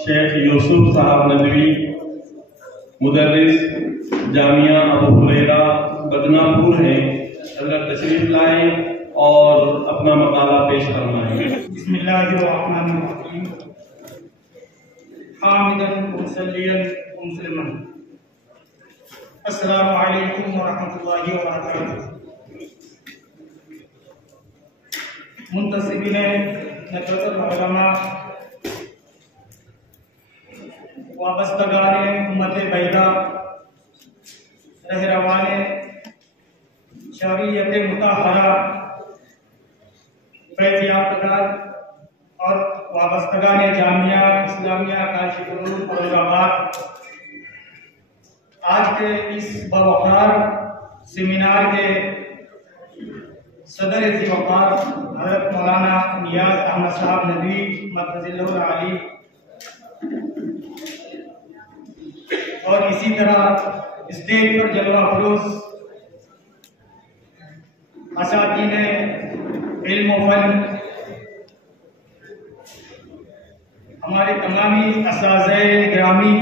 शेख यूसुफ साहब नदवी मुदर्रिस जामिया अबू हुरैरा बदनापुर हैं, अगर तशरीफ लाएं और अपना मकाला पेश फरमाएं। बिस्मिल्लाहिर्रहमानिर्रहीम। हामिदन मुसल्लियन मुस्लिमन। अस्सलामु अलैकुम व रहमतुल्लाहि व बरकातुहू। मुंतसिबीन नदवतुल उलमा, वाबस्तगान उम्मत बैदा, रहरवाने शरीयत मुताहरा, फैज़ याफ्तगान और वाबस्तगान जामिया इस्लामिया काशिफुल औरंगाबाद, आज के इस बवकार सेमिनार के सदर वकार हज़रत मौलाना नियाज अहमद साहब नदवी मदजिल्लुल आली, और इसी तरह स्टेज पर जलवा फरोज असातीन इल्म व फन, हमारे तमामी असाज़े ग्रामी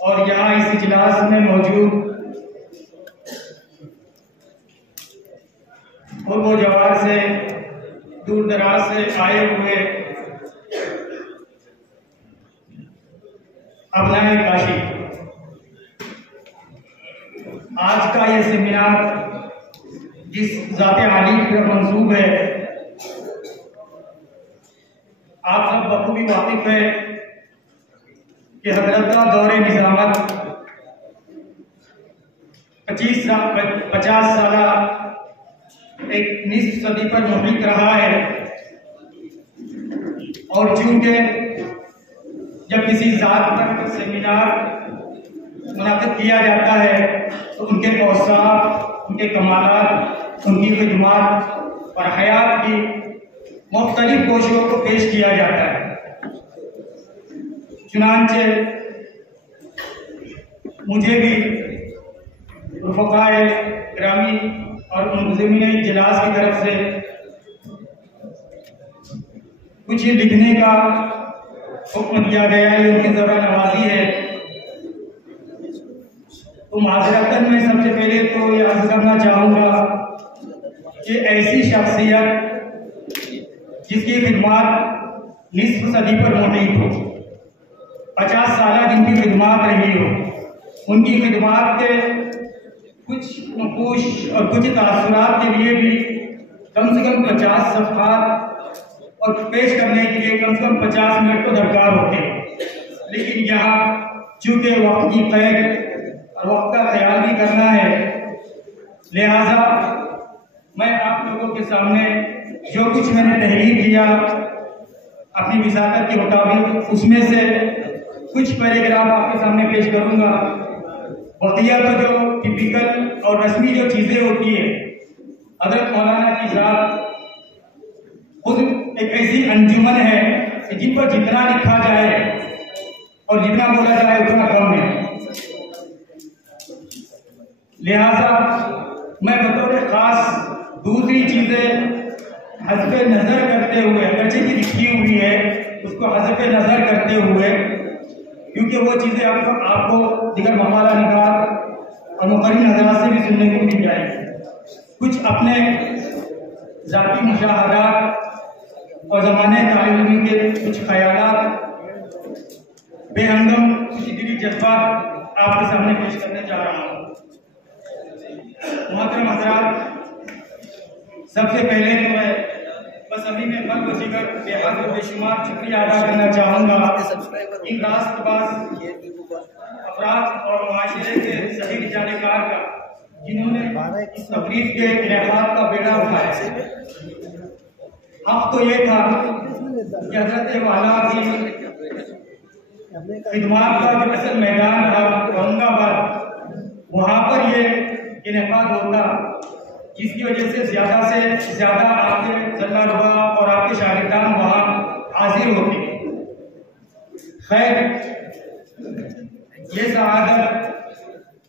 और यहाँ इस इजलास में मौजूद पूर्व जवार से दूर दराज से आए हुए अबनाए काशी, आज का ये सेमिनार जिस ज़ाते आली की तरफ मंसूब है, आप सब बखूबी वाकिफ है कि हजरत का दौरे निज़ामत 50 साल एक निस्फ सदी पर मुहित रहा है। और चूंकि जब किसी जात पर सेमिनार मुनाक़िद किया जाता है तो उनके औसाफ, उनके कमालात, उनकी खिदमत और हयात की मुख्तलिफ कोशिशों को पेश किया जाता है। चुनांचे मुझे भी रुफ़क़ाए ग्रामी और मुंतज़िमीन इजलास की तरफ से कुछ लिखने का हुक्म दिया गया है, उनकी ज़रा नवाजी है। तो माज़रतन मैं सबसे पहले तो ये अर्ज़ करना चाहूँगा कि ऐसी शख्सियत जिसकी खिदमत निस्फ सदी पर मुहित हो, 50 साल जिनकी खिदमत रही हो, उनकी खिदमत के कुछ नकूश और कुछ तासुरात के लिए भी कम से कम 50 सफ़हात और पेश करने के लिए कम से कम 50 मिनट तो दरकार होते हैं। लेकिन यहाँ चूँकि वक्त की कैद और वक्त का ख्याल भी करना है, लिहाजा मैं आप लोगों के सामने जो कुछ मैंने तहरीर किया अपनी विसाकत के मुताबिक उसमें से कुछ पैराग्राफ आपके सामने पेश करूँगा। बकिया तो जो टिपिकल और रस्मी जो चीज़ें होती है, हज़रत मौलाना की ज़ात खुद एक ऐसी अंजुमन है कि जिन पर जितना लिखा जाए और जितना बोला जाए उतना कम है। लिहाजा मैं बतौर खास दूसरी चीज़ें हज़्फ़े नज़र करते हुए, अगरचे की लिखी हुई है उसको हज़्फ़े नज़र करते हुए, क्योंकि वो चीज़ें आपको दिगर मकाला निगार और मुक़र्रिर हज़रात से भी सुनने को मिल जाएगी। कुछ अपने ज़ाती मुशाहदात और ज़माने तालीम के कुछ ख़यालात, बेहंगम कुछ दिली जज्बात आपके सामने पेश करने जा रहा हूँ। मोहतरम हज़रात, सबसे पहले तो मैं बस अभी में कल को जिगर बेहद बेशुमार शुक्रिया अदा करना चाहूँगा इन राष्ट्रवाद अफराद और माशरे के सही जानकार का, जिन्होंने इस तकरीब के इनेकाद का बेड़ा उठाया। हक़ तो ये था कि हज़रत वाला की खिदमत का जो असल मैदान था औरंगाबाद, वहाँ पर ये इनेकाद होता, जिसकी वजह से ज़्यादा आपके तलबा और आपके शागिर्दान वहाँ हाजिर होते। खैर, ये सआदत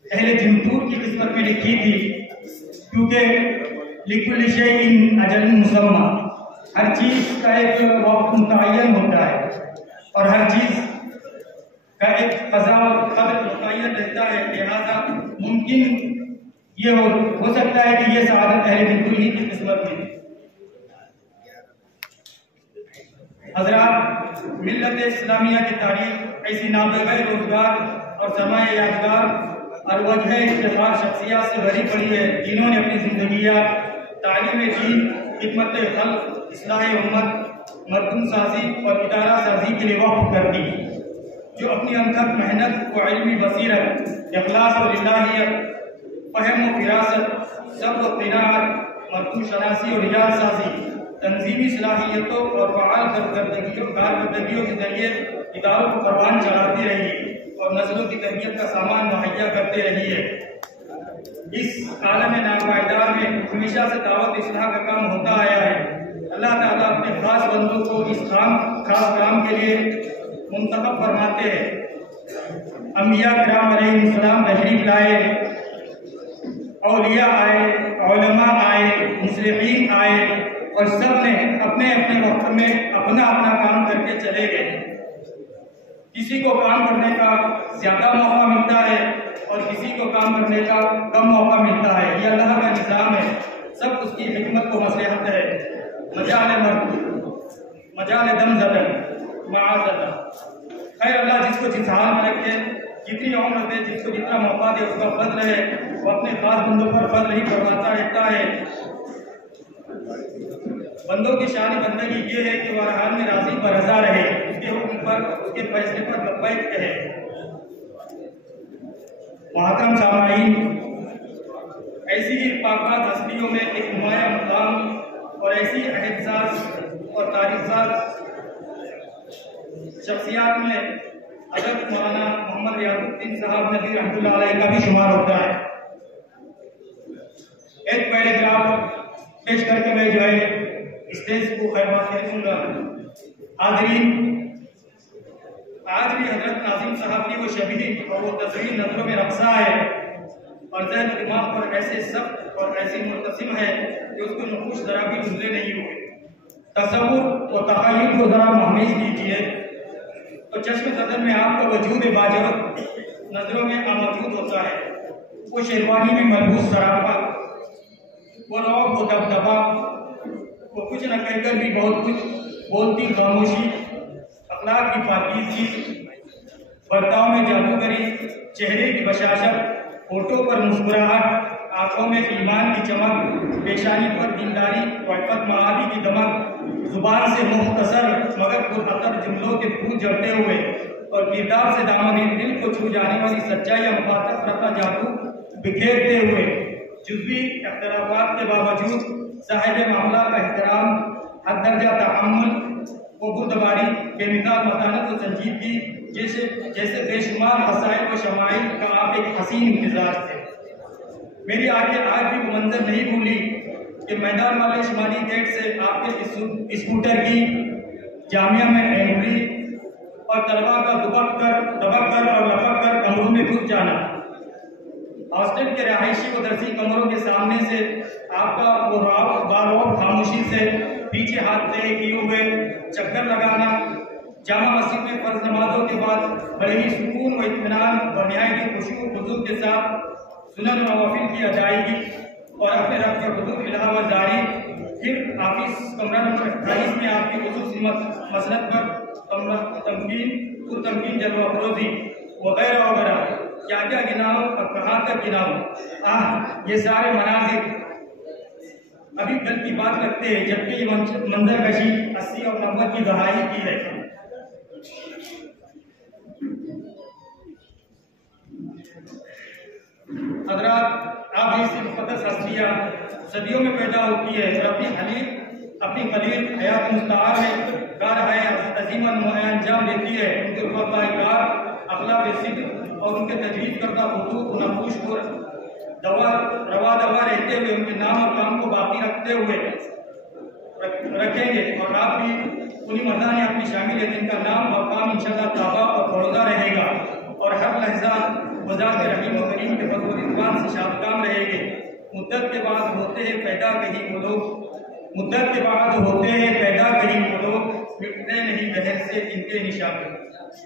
अहले जमहूर की किस्मत में लिखी थी, क्योंकि लिकुल्लि शैइन अजल मुसम्मा, हर चीज का एक वक्त मुतय्यन होता है और हर चीज का एक क़ज़ा और क़दर मुतय्यन रहता है। लिहाजा मुमकिन ये हो सकता है कि ये सआदत अहले बिल्कुल ही की किस्मत में। हज़रात, मिल्लत इस्लामिया की तारीख ऐसी नाबग़ा रोजगार और सरमाए यादगार और वजह इफ्तिखार शख्सियत से भरी पड़ी है, जिन्होंने अपनी जिंदगियाँ तालीम दीन, खिदमत खल्क़, इस्लाह उम्मत, मरदूम साजी और इदारा साजी के लिए वक़्फ़ कर दी, जो अपनी अनथक मेहनत व इल्मी बसीरत, इखलास और इलाहियत, फ़हम व फिरासत, सब्र व क़नाअत, मरदूम शनासी और रिजाल साजी, तंजीमी सलाहियतों और फ़आल कारकर्दगियों के जरिए इदारों को परवान चलाती रही और नस्लों की तरबियत का सामान मुहैया करते रही है। इस आलम नापायदार में हमेशा से दावत इस्लाह का काम होता आया है। अल्लाह ताला अपने खास बंदों को इस खास काम के लिए मुंतखब फरमाते हैं। अंबिया किराम अलैहिस्सलाम तशरीफ लाए, औलिया आए, उलमा आए, मुस्लिहीन आए और सब ने अपने अपने वक्त में अपना अपना काम करके चले गए। किसी को काम करने का ज्यादा मौका मिलता है और किसी को काम करने का कम मौका मिलता है। ये अल्लाह का निज़ाम है, सब उसकी हिकमत को मसलहत है। मजाल दम ज़दन माअज़ल्लाह। खैर, अल्लाह जिसको जिस हाल में रखे, जितनी उम्र दे, जिसको जितना मौका दे, उसका फज़ल है। वो अपने खास बंदों पर फज़ल ही फरमाता रहता है। बंदों की शान बंदगी ये है कि वह हर हाल में राज़ी व रज़ा रहे, उसके हुक्म पर, उसके फैसले पर लब्बैक कहे। मुहतरम सामाईन, ऐसी ही पाक हस्तियों में एक नुमाया मकाम और ऐसी अहदसाज और तारीख़साज शख्सियात में हज़रत मौलाना मोहम्मद रियाजुद्दीन साहब नबी रहमतुल्लाह अलैह का भी शुमार होता है। एक पैराग्राफ पेश करके मैं जो है स्टेज को खैरबाद कह दूंगा। हाज़रीन, आज भी हजरत नाज़िम साहब की वो शबीह और वो तस्वीर नजरों में रक्सा है और ज़हन दिमाग पर ऐसे सख्त और ऐसी मुर्तसिम है कि उसको नकुश जरा भी धुंधले नहीं हुए। तसव्वुर और तख़य्युल को जरा महमीज कीजिए तो चश्म कदम में आपका वजूद बाजरत नजरों में मौजूद होता है। वो शेरवानी में मलबूस सरापा, वो रौब, वो दबदबा, वो कुछ न कहकर भी बहुत कुछ बोलती खामोशी, अखलाक की पाकीज़गी, बर्ताव में जादूगरी, चेहरे की बशाशत, होठों पर मुस्कुराहट, आंखों में ईमान की चमक, पेशानी पर दीनदारी, वफ़त महादी की दमक, जुबान से मुख्तसर मगर पुरअसर जुमलों के फूल जड़ते हुए और किरदार से दामन दिल को छू जाने वाली सच्चाई या मुखातब रखा जादू बिखेरते हुए, जुज़वी इख्तिलाफ़ात के बावजूद साहिब मामला का एहतराम, हद दर्जा तहम्मुल, वो बुर्दबारी, बेमिसाल मतानत और संजीदगी जैसे बेशुमार मसाइल व शमाइल का आप एक हसीन इंतजार थे। मेरी आंखें आज भी वो मंजर नहीं भूली कि मैदान वाले शुमाली गेट से आपके स्कूटर की जामिया में एंट्री और तलबा का दबक कर और लपक कर कमरों में घुस जाना। हॉस्टल के रहायशी व दरसी कमरों के सामने से आपका वो बारौब खामोशी से पीछे हाथ से किए हुए चक्कर लगाना, जामा मस्जिद में फर्ज नमाजों के बाद बड़े ही सुकून व इत्मीनान और निहायत खुशू खुजूर के साथ सुनन नवाफिल की अदायगी और अपने रब के हुजूर इलावा जारी। फिर ऑफिस कमरा नंबर 28 में आपकी खुसूसी मसनद पर तमकीन जलवा फरोजी वगैरह वगैरह क्या क्या गिनाओ और कहाँ तक गिनाओ। ये सारे मनाजिर अभी कल की बात लगते हैं, जबकि ये मंजर कशी 80 और 90 की दहाई की है। हज़रात, आप जैसी मुक़द्दस हस्तियाँ सदियों में पैदा होती है और अपनी कलील हयात मुस्तार में अज़ीमा नुमाया अंजाम देती है। उनके रुफ़ाकार अखलाक़ सिद्क़ और उनके तजवीज़ करता हुकूक़ नमूश को रवा दवा रहते हुए उनके नाम और काम को बाकी रखते हुए रखेंगे और आप भी उन्हीं मर्दान ने अपनी शामिल है जिनका नाम और काम इंशाअल्लाह ताबा और फरोज़ा रहेगा और हर लहज़ा वज़ात रहीम और करीम के फज़ल व रिज़वान से शादकाम रहेंगे। मुद्दत के बाद होते हैं पैदा कहीं वो लोग मुद्दत के बाद होते हैं पैदा गरीब वो लोग, मिटते नहीं जहर से इनके निशान।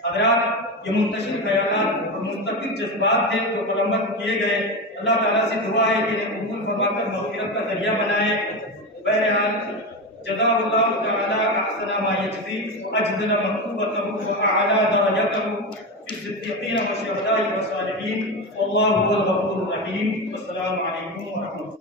हज़रात, ये मुंतशिर ख्यालात और मुस्तक़िल जज्बात थे जो कलमबंद किए गए। अल्लाह ताला से दुआ है कि इन्हें कबूल फरमाकर मग़फ़िरत का ज़रिया बनाए। बहरहाल, जज़ाहुल्लाहु तआला अहसना मा यजज़ी व अजज़ला मकतूबतहु व अअला दरजतहु फी सिद्दीक़ीन व शुहदाኢ व सालिहीन, वल्लाहु हुवल गफ़ूरुर रहीम। अस्सलामु अलैकुम व रहमतुल्लाह।